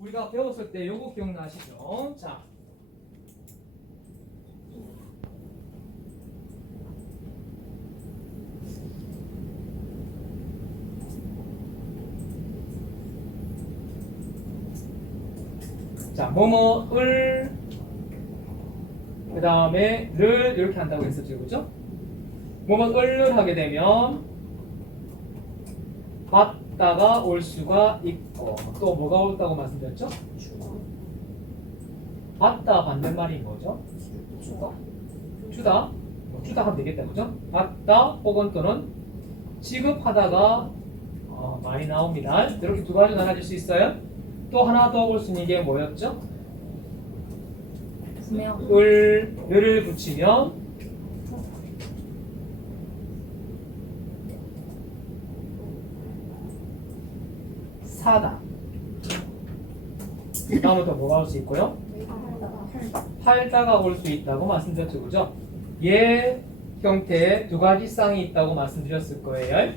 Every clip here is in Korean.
우리가 배웠을 때 요거 기억나시죠? 자, 뭐뭐을 그 다음에 를 이렇게 한다고 했었죠, 그죠? 뭐뭐을을 하게 되면 받다가 올 수가 있고 또 뭐가 올다고 말씀드렸죠? 받다 반대말이 뭐죠? 주다. 주다 하면 되겠다, 그죠? 받다 혹은 또는 지급하다가 많이 나옵니다. 이렇게 두 가지 나눠질 수 있어요. 또 하나 더 볼 수 있는 게 뭐였죠? 을을 붙이면 사다. 다음부터 뭐가 올 수 있고요? 팔다가 올 수 있다고 말씀드렸죠, 그죠? 얘 형태의 두 가지 쌍이 있다고 말씀드렸을 거예요.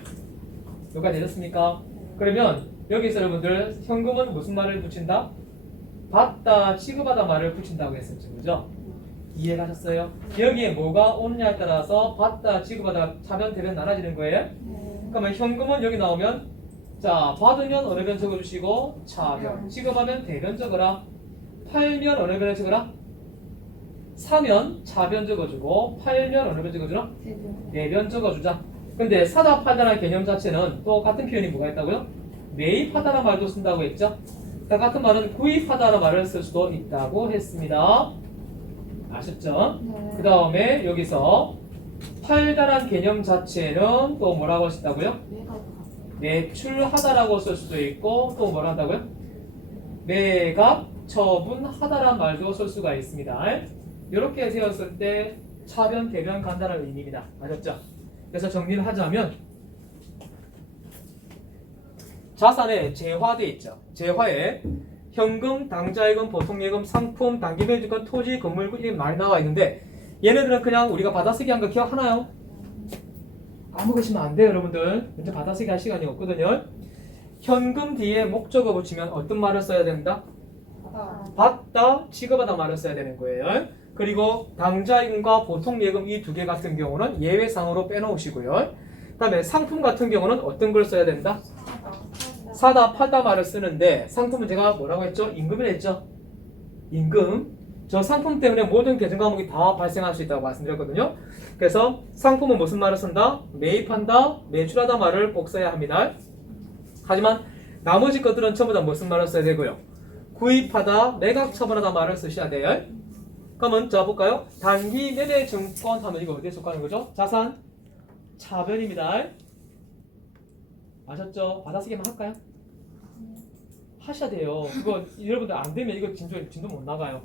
여기가 되셨습니까? 그러면 여기서 여러분들 현금은 무슨 말을 붙인다? 받다, 지급하다 말을 붙인다고 했었죠, 그죠? 이해가셨어요? 여기에 뭐가 오느냐에 따라서 받다, 지급하다, 차변, 대변 나눠지는 거예요. 그러면 현금은 여기 나오면 자, 받으면 어느 변 적어주시고 차변, 지급하면 대변 적어라. 팔면 어느 변을 적어라. 사면 차변 적어주고 팔면 어느 변 적어주라. 대변 적어주자. 근데 사다 팔다라는 개념 자체는 또 같은 표현이 뭐가 있다고요? 매입하다라는 말도 쓴다고 했죠. 같은 말은 구입하다라는 말을 쓸 수도 있다고 했습니다. 아셨죠? 네. 그 다음에 여기서 팔다라는 개념 자체는 또 뭐라고 하셨다고요? 매출하다라고 쓸 수도 있고 또 뭐라 한다고요? 매각, 처분하다라는 말도 쓸 수가 있습니다. 이렇게 세웠을 때 차변, 대변 간다는 의미입니다. 아셨죠? 그래서 정리를 하자면 자산에 재화돼 있죠. 재화에 현금, 당좌예금, 보통예금, 상품, 단기매주권, 토지, 건물, 이게 많이 나와 있는데 얘네들은 그냥 우리가 받아쓰기 한 거 기억하나요? 까먹으시면 안 돼요, 여러분들. 이제 받아쓰기 할 시간이 없거든요. 현금 뒤에 목적어 붙이면 어떤 말을 써야 된다? 받다, 지급하다 말을 써야 되는 거예요. 그리고 당좌예금과 보통예금 이 두 개 같은 경우는 예외상으로 빼놓으시고요. 그 다음에 상품 같은 경우는 어떤 걸 써야 된다? 사다, 팔다 말을 쓰는데 상품은 제가 뭐라고 했죠? 임금을 했죠? 임금. 저 상품 때문에 모든 계정 과목이 다 발생할 수 있다고 말씀드렸거든요. 그래서 상품은 무슨 말을 쓴다? 매입한다, 매출하다 말을 꼭 써야 합니다. 하지만 나머지 것들은 전부 다 무슨 말을 써야 되고요? 구입하다, 매각, 처분하다 말을 쓰셔야 돼요. 그러면 자 볼까요? 단기 매매 증권 하면 이거 어디에 속하는 거죠? 자산 차변입니다. 아셨죠? 받아쓰기만 할까요? 하셔야 돼요. 그거 여러분들 안 되면 이거 진도 못 나가요.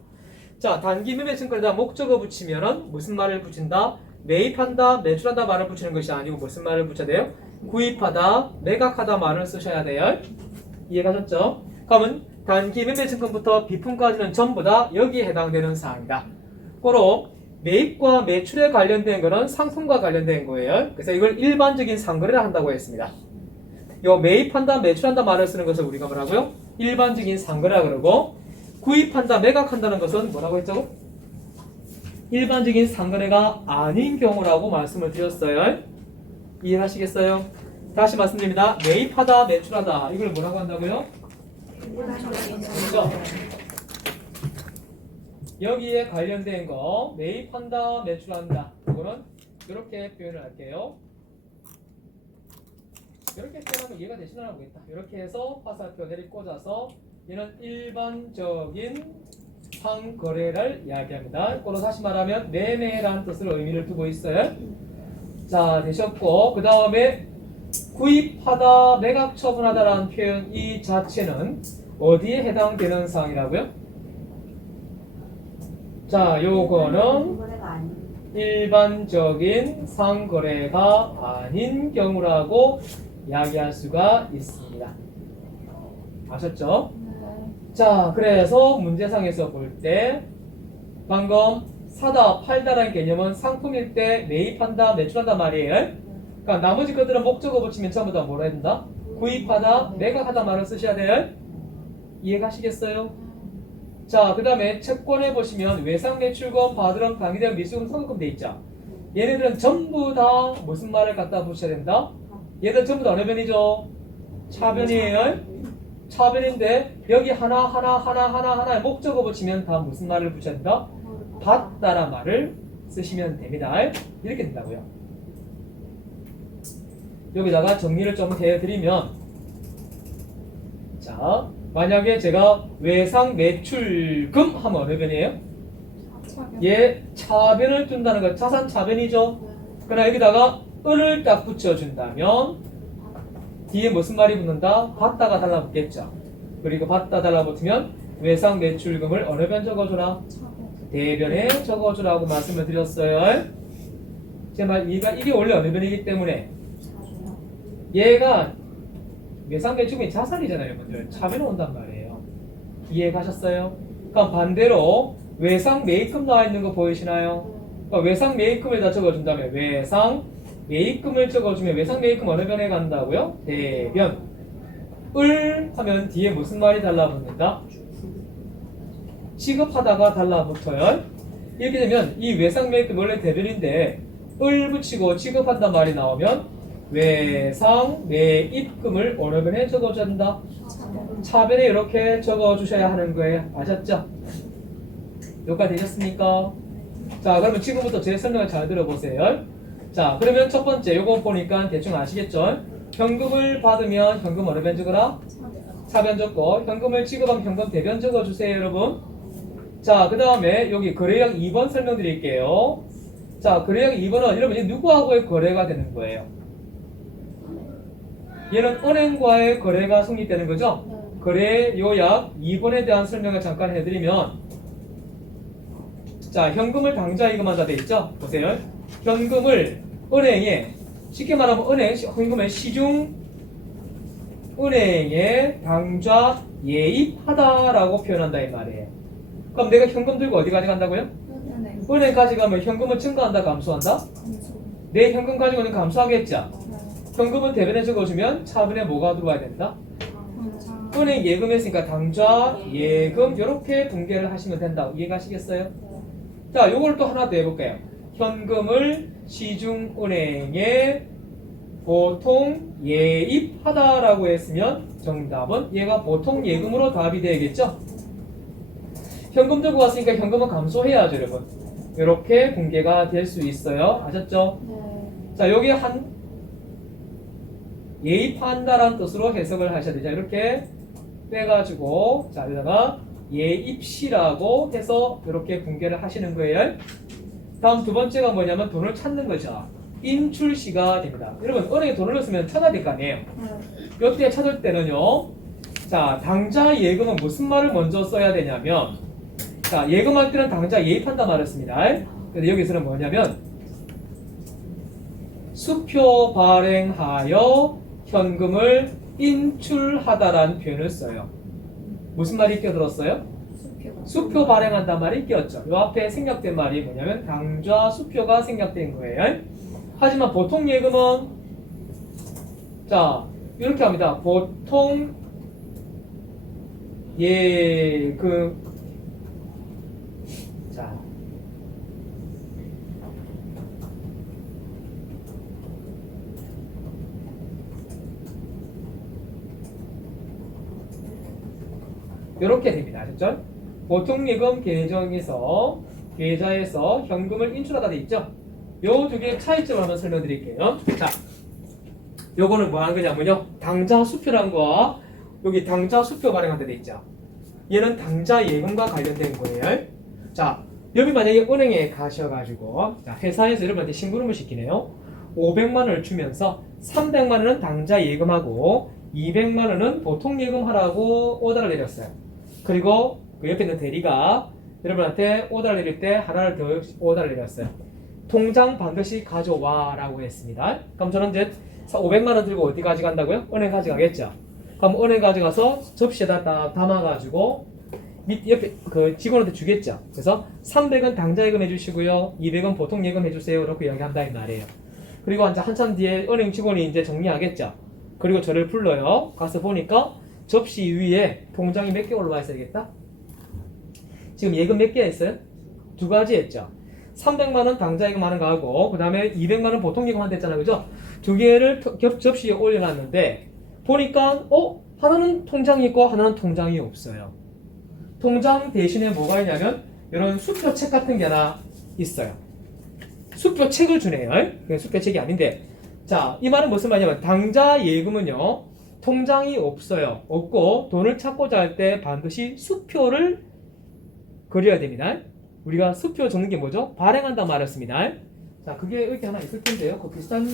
자, 단기 매매 증권에다 목적어 붙이면은 무슨 말을 붙인다? 매입한다, 매출한다 말을 붙이는 것이 아니고 무슨 말을 붙여야 돼요? 구입하다, 매각하다 말을 쓰셔야 돼요. 이해가셨죠? 그러면 단기 매매 증권부터 비품까지는 전부 다 여기에 해당되는 사항이다. 고로 매입과 매출에 관련된 거는 상품과 관련된 거예요. 그래서 이걸 일반적인 상거래를 한다고 했습니다. 요 매입한다, 매출한다 말을 쓰는 것을 우리가 뭐라고요? 일반적인 상거래라 그러고 구입한다, 매각한다는 것은 뭐라고 했죠? 일반적인 상거래가 아닌 경우라고 말씀을 드렸어요. 이해하시겠어요? 다시 말씀드립니다. 매입하다, 매출하다 이걸 뭐라고 한다고요? 그렇죠? 여기에 관련된 거 매입한다, 매출한다 이거는 이렇게 표현을 할게요. 이렇게 표현하면 이해가 되시나 모르겠다. 이렇게 해서 화살표 내리 꽂아서 얘는 일반적인 상거래를 이야기합니다. 그로 다시 말하면 매매라는 뜻으로 의미를 두고 있어요. 자, 되셨고 그 다음에 구입하다, 매각, 처분하다라는 표현 이 자체는 어디에 해당되는 사항이라고요? 자, 요거는 일반적인 상거래가 아닌 경우라고 이야기할 수가 있습니다. 아셨죠? 자, 그래서 문제상에서 볼 때 방금 사다, 팔다라는 개념은 상품일 때 매입한다, 매출한다 말이에요. 그러니까 나머지 것들은 목적어 붙이면 전부 다 뭐라 해야 된다? 구입하다, 매각하다 말을 쓰셔야 돼요. 이해가시겠어요? 자, 그 다음에 채권에 보시면 외상매출금, 바드럼, 당기대금, 미수금, 선급금 돼 있죠. 얘네들은 전부 다 무슨 말을 갖다 붙여야 된다? 얘들 전부 다 어느 변이죠? 차변이에요. 차변인데 여기 하나의 목적어 붙이면 다 무슨 말을 붙여야 된다? 받다란 말을 쓰시면 됩니다. 이렇게 된다고요. 여기다가 정리를 좀 해드리면, 자, 만약에 제가 외상 매출금 하면 어느 변이에요? 얘 차변을 둔다는 거 자산 차변이죠. 그러나 여기다가 을을 딱 붙여준다면 뒤에 무슨 말이 붙는다? 받다가 달라붙겠죠. 그리고 받다 달라붙으면 외상 매출금을 어느 변 적어주라? 대변에 적어주라고 말씀을 드렸어요. 제 말 이게 원래 어느 변이기 때문에 얘가 외상 매출금이 자산이잖아요, 여러분들. 차변에 온단 말이에요. 이해 가셨어요? 그럼 반대로 외상 매입금 나와 있는 거 보이시나요? 그러니까 외상 매입금을 다 적어준다면 외상 매입금을 적어주면 외상 매입금 어느 변에 간다고요? 대변. 을 하면 뒤에 무슨 말이 달라붙는다? 취급하다가 달라붙어요. 이렇게 되면 이 외상 매입금 원래 대변인데 을 붙이고 취급한단 말이 나오면 외상 매입금을 어느 변에 적어줘야 한다? 차변에 이렇게 적어주셔야 하는 거예요. 아셨죠? 여기까지 되셨습니까? 자, 그러면 지금부터 제 설명을 잘 들어보세요. 자, 그러면 첫 번째 요거 보니까 대충 아시겠죠? 현금을 받으면 현금 어느 변 적어라? 차변 적고, 현금을 지급하면 현금 대변 적어주세요, 여러분. 자, 그 다음에 여기 거래량 2번 설명드릴게요. 자, 거래량 2번은 여러분 누구하고의 거래가 되는 거예요? 얘는 은행과의 거래가 성립되는 거죠? 거래 요약 2번에 대한 설명을 잠깐 해드리면, 자, 현금을 당좌 예금한다 돼 있죠? 보세요. 현금을 은행에, 쉽게 말하면 현금을 시중 은행에 당좌 예입하다라고 표현한다 이 말이에요. 그럼 내가 현금 들고 어디 가져간다고요? 은행 가져가면 현금은 증가한다, 감소한다? 내 현금 가지고는 감소하겠죠? 현금은 대변에 적어주면 차변에 뭐가 들어와야 된다? 은행 예금했으니까 당좌 예금 이렇게 분개를 하시면 된다. 이해가시겠어요? 자, 요걸 또 하나 더 해볼게요. 현금을 시중은행에 보통 예입하다라고 했으면 정답은 얘가 보통 예금으로 답이 되겠죠? 현금 들고 왔으니까 현금은 감소해야죠, 여러분. 이렇게 공개가 될 수 있어요. 아셨죠? 자, 여기 예입한다라는 뜻으로 해석을 하셔야 되죠. 이렇게 빼가지고, 자, 여기다가 예입시라고 해서 이렇게 분개를 하시는 거예요. 다음 두 번째가 뭐냐면 돈을 찾는 거죠. 인출시가 됩니다. 여러분, 은행에 돈을 넣으면 찾아야 될 거 아니에요? 이때 찾을 때는요, 자, 당좌 예금은 무슨 말을 먼저 써야 되냐면, 자, 예금할 때는 당좌 예입한다 말을 씁니다. 근데 여기서는 뭐냐면, 수표 발행하여 현금을 인출하다라는 표현을 써요. 무슨 말이 끼어들었어요? 수표 발행한단 말이 끼었죠. 이 앞에 생략된 말이 뭐냐면 당좌 수표가 생략된 거예요. 하지만 보통 예금은, 자, 이렇게 합니다. 보통 예금, 자, 이렇게 됩니다. 아셨죠? 보통 예금 계좌에서 현금을 인출하다 돼 있죠? 요 두 개의 차이점을 한번 설명드릴게요. 자, 요거는 뭐 하는 거냐면요, 당좌 수표란 거와 여기 당좌 수표 발행한다 돼 있죠? 얘는 당좌 예금과 관련된 거예요. 자, 여기 만약에 은행에 가셔가지고, 자, 회사에서 여러분한테 심부름을 시키네요. 500만 원을 주면서 300만 원은 당좌 예금하고 200만 원은 보통 예금하라고 오더를 내렸어요. 그리고 그 옆에 있는 대리가 여러분한테 오더를 내릴 때 하나를 더 오더를 내렸어요. 통장 반드시 가져와 라고 했습니다. 그럼 저는 이제 500만 원 들고 어디 가져간다고요? 은행 가져가겠죠. 그럼 은행 가져가서 접시에다 딱 담아가지고 밑 옆에 그 직원한테 주겠죠. 그래서 300은 당좌 예금 해주시고요, 200은 보통 예금 해주세요. 이렇게 이야기한다 이 말이에요. 그리고 이제 한참 뒤에 은행 직원이 이제 정리하겠죠. 그리고 저를 불러요. 가서 보니까 접시 위에 통장이 몇 개 올라와 있어야 되겠다? 지금 예금 몇 개 했어요? 두 가지 했죠. 300만 원 당좌 예금 하는 거 하고 그 다음에 200만 원 보통 예금 한다 했잖아요. 그죠? 두 개를 접시에 올려놨는데 보니까 하나는 통장이 있고 하나는 통장이 없어요. 통장 대신에 뭐가 있냐면 이런 수표책 같은 게 하나 있어요. 수표책을 주네요. 그게 수표책이 아닌데 자, 이 말은 무슨 말이냐면 당좌 예금은요 통장이 없어요. 없고 돈을 찾고자 할 때 반드시 수표를 그려야 됩니다. 우리가 수표 적는 게 뭐죠? 발행한다 말했습니다. 자, 그게 이렇게 하나 있을 텐데요. 그 비슷한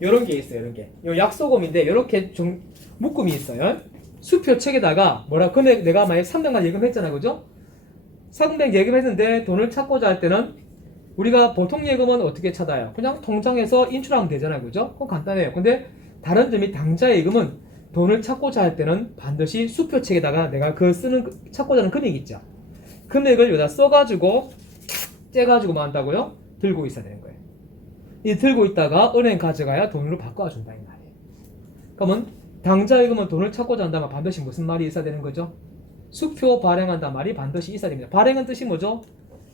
이런 게 있어요. 이런 게. 요 약소금인데 이렇게 좀 묶음이 있어요. 수표 책에다가 뭐라 금액 내가 만약 300만 예금했잖아, 그죠? 300 예금했는데 돈을 찾고자 할 때는 우리가 보통 예금은 어떻게 찾아요? 그냥 통장에서 인출하면 되잖아요, 그죠? 그건 간단해요. 근데 다른 점이 당좌 예금은 돈을 찾고자 할 때는 반드시 수표 책에다가 내가 그 찾고자 하는 금액이 있죠. 금액을 여기다 써가지고 째가지고 뭐 한다고요? 들고 있어야 되는 거예요. 이 들고 있다가 은행 가져가야 돈으로 바꿔준다 이 말이에요. 그러면 당좌 예금은 돈을 찾고자 한다면 반드시 무슨 말이 있어야 되는 거죠? 수표 발행한다 말이 반드시 있어야 됩니다. 발행은 뜻이 뭐죠?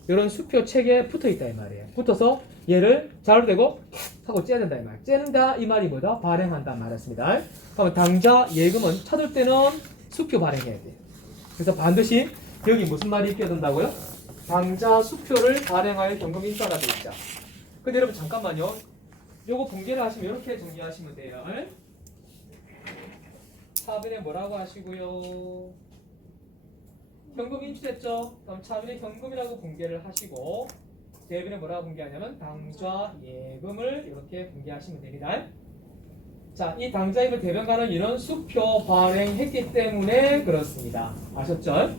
이런 수표 책에 붙어 있다 이 말이에요. 붙어서 얘를 자로 대고 하고 째야 된다 이 말. 째는다 이 말이 뭐다? 발행한다 말했습니다. 그러면 당좌 예금은 찾을 때는 수표 발행해야 돼요. 그래서 반드시 여기 무슨 말이 있게 된다고요? 당좌 수표를 발행하여 경금 인수하라 되어 있죠. 근데 여러분 잠깐만요. 요거 분개를 하시면 이렇게 정리하시면 돼요. 4번에 뭐라고 하시고요? 현금 인출했죠? 그럼 차변에 현금이라고 분개를 하시고 대변에 뭐라고 분개하냐면 당좌 예금을 이렇게 분개하시면 됩니다. 자, 이 당좌 예금을 대변가는 이런 수표 발행했기 때문에 그렇습니다. 아셨죠?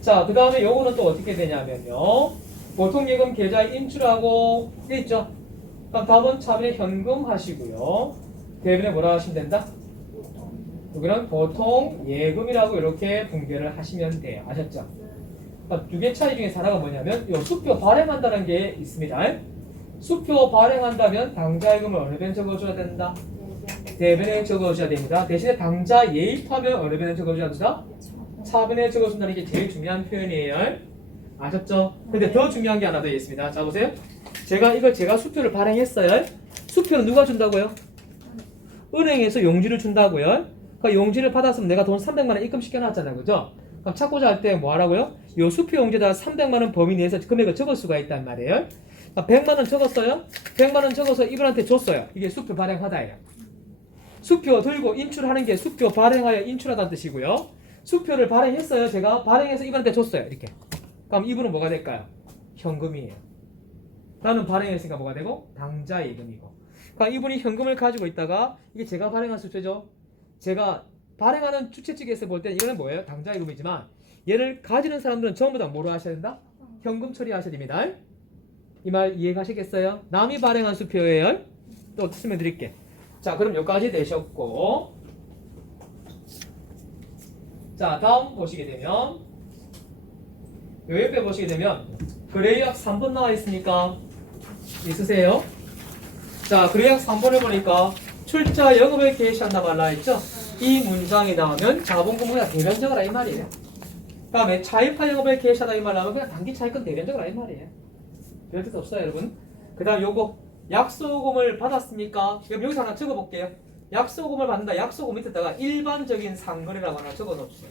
자, 그 다음에 요거는 또 어떻게 되냐면요. 보통 예금 계좌에 인출하고 돼 있죠? 그럼 답은 차변에 현금 하시고요. 대변에 뭐라고 하시면 된다? 여기는 보통 예금이라고 이렇게 분개를 하시면 돼요. 아셨죠? 두 개 차이 중에 하나가 뭐냐면 이 수표 발행한다는 게 있습니다. 수표 발행한다면 당좌 예금을 어느 변에 적어줘야 된다? 대변에 적어줘야 됩니다. 대신에 당좌 예입하면 어느 변에 적어줘야 된다? 차변에 적어준다는 게 제일 중요한 표현이에요. 아셨죠? 근데 더 중요한 게 하나 더 있습니다. 자, 보세요. 제가 수표를 발행했어요. 수표는 누가 준다고요? 은행에서 용지를 준다고요. 그러니까 용지를 받았으면 내가 돈 300만 원 입금시켜놨잖아요. 그죠? 그럼 찾고자 할 때 뭐 하라고요? 요 수표 용지에다가 300만 원 범위 내에서 금액을 적을 수가 있단 말이에요. 그러니까 100만 원 적었어요? 100만 원 적어서 이분한테 줬어요. 이게 수표 발행하다예요. 수표 들고 인출하는 게 수표 발행하여 인출하다는 뜻이고요. 수표를 발행했어요. 제가 발행해서 이분한테 줬어요. 이렇게. 그럼 이분은 뭐가 될까요? 현금이에요. 나는 발행했으니까 뭐가 되고? 당좌 예금이고. 그러니까 이분이 현금을 가지고 있다가 이게 제가 발행한 수표죠. 제가 발행하는 주최 측에서 볼 때 이거는 뭐예요? 당좌 예금이지만 얘를 가지는 사람들은 전부 다 뭐로 하셔야 된다? 현금 처리하셔야 됩니다. 이 말 이해가시겠어요? 남이 발행한 수표예요. 또 설명 드릴게. 자, 그럼 여기까지 되셨고 자, 다음 보시게 되면 요 옆에 보시게 되면 거래약 3번 나와 있으니까 있으세요? 자, 거래약 3번을 보니까 출자 영업을 개시한다 말라 했죠? 이 문장이 나오면 자본금보다 대변적으로 이 말이에요. 다음에 차입화 영업을 개시하다 이 말 나오면 그냥 단기 차입금 대변적으로 이 말이에요. 별 뜻 없어요, 여러분. 그 다음 요거 약소금을 받았으니까 여기서 하나 적어볼게요. 약소금을 받는다. 약소금 밑에다가 일반적인 상거래라고 하나 적어놓읍시다.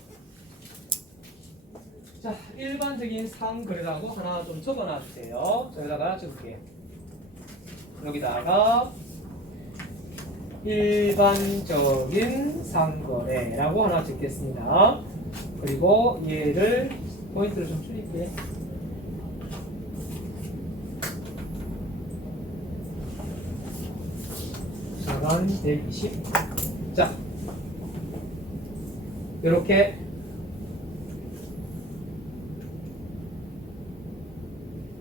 자, 일반적인 상거래라고 하나 좀 적어놔주세요. 여기다가 적을게요. 여기다가 일반적인 상거래라고 하나 적겠습니다. 그리고 얘를 포인트를 좀 줄일게요. 자간 120. 자, 이렇게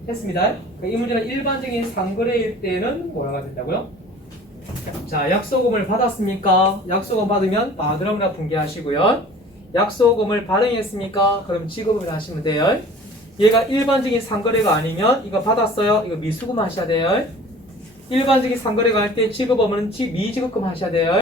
했습니다. 이 문제는 일반적인 상거래일 때는 뭐라고 된다고요? 자, 약소금을 받았습니까? 약소금 받으면 바드럼이라 분개하시고요. 약소금을 발행했습니까? 그럼 지급을 하시면 돼요. 얘가 일반적인 상거래가 아니면 이거 받았어요. 이거 미수금 하셔야 돼요. 일반적인 상거래가 할 때 지급 업무는 미지급금 하셔야 돼요.